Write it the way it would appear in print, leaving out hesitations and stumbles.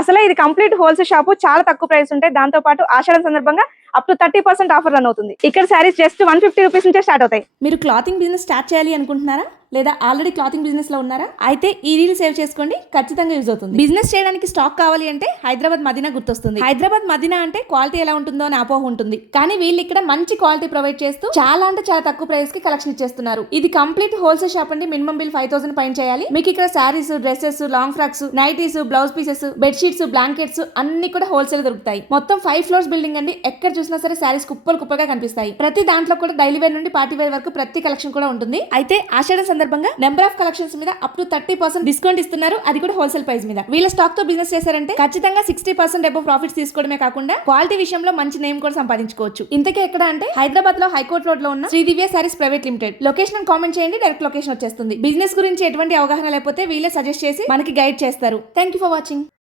అసలే ఇది complete wholesale shop, చాలా తక్కువ ప్రైస్ ఉంటాయి. దాంతో పాటు ఆషాఢం సందర్భంగా అప్ టు 30% ఆఫర్ రన్ అవుతుంది. ఇక్కడ శారీస్ జస్ట్ 150 రూపీస్ నుంచే స్టార్ట్ అవుతాయి. మీరు క్లాతింగ్ బిజినెస్ స్టార్ట్ చేయాలి అనుకుంటున్నారా, లేదా ఆల్రెడీ క్లాతింగ్ బిజినెస్ లో ఉన్నారా? అయితే ఈ రీల్ సేవ్ చేసుకోండి, ఖచ్చితంగా యూజ్ అవుతుంది. బిజినెస్ చేయడానికి స్టాక్ కావాలి అంటే హైదరాబాద్ మదీనా గుర్తొస్తుంది. హైదరాబాద్ మదీనా అంటే క్వాలిటీ ఎలా ఉంటుందో అని అపోహ ఉంటుంది, కానీ వీళ్ళు ఇక్కడ మంచి క్వాలిటీ ప్రొవైడ్ చేస్తూ చాలా అంటే చాలా తక్కువ ప్రైస్ కి కలెక్షన్ ఇచ్చేస్తున్నారు. ఇది కంప్లీట్ హోల్సేల్ షాప్ అండి. మినిమం బిల్ 5000 పైన చేయాలి. మీకు ఇక్కడ saris, dresses, long frocks, nighties, blouse pieces, bedsheets, blankets అన్ని కూడా హోల్సేల్ దొరుకుతాయి. మొత్తం 5 ఫ్లోర్స్ బిల్డింగ్ అండి. ఎక్కడ చూసినా సరే శారీస్ కుప్పలు కుప్పలుగా కనిపిస్తాయి. ప్రతి దాంట్లో కూడా డైలీ వేర్ నుండి పార్టీ వేర్ వరకు ప్రతి కలెక్షన్ కూడా ఉంటుంది. అయితే ఆషాఢం సందర్భంగా నెంబర్ ఆఫ్ కలెక్షన్స్ మీద అప్ టు 30% డిస్కౌంట్ ఇస్తున్నారు, అది కూడా హోల్సేల్ ప్రైస్ మీద. వీళ్ళ స్టాక్ తో బిజినెస్ చేశారంటే ఖచ్చితంగా 60% అబౌవ్ ప్రాఫిట్స్ తీసుకోవడమే కాకుండా క్వాలిటీ విషయంలో మంచి నేమ్ కూడా సంపాదించుకోవచ్చు. ఇంతకే ఎక్కడ అంటే హైదరాబాద్ లో హైకోర్ట్ రోడ్ లో ఉన్న శ్రీ దివ్య saris private limited. Location comment చేయండి, డైరెక్ట్ లొకేషన్ వచ్చేస్తుంది. బిజినెస్ గురించి ఎటువంటి అవగాహన లేకపోతే వీళ్ళే సజెస్ట్ చేసి మనకి గైడ్ చేస్తారు. Thank you for watching.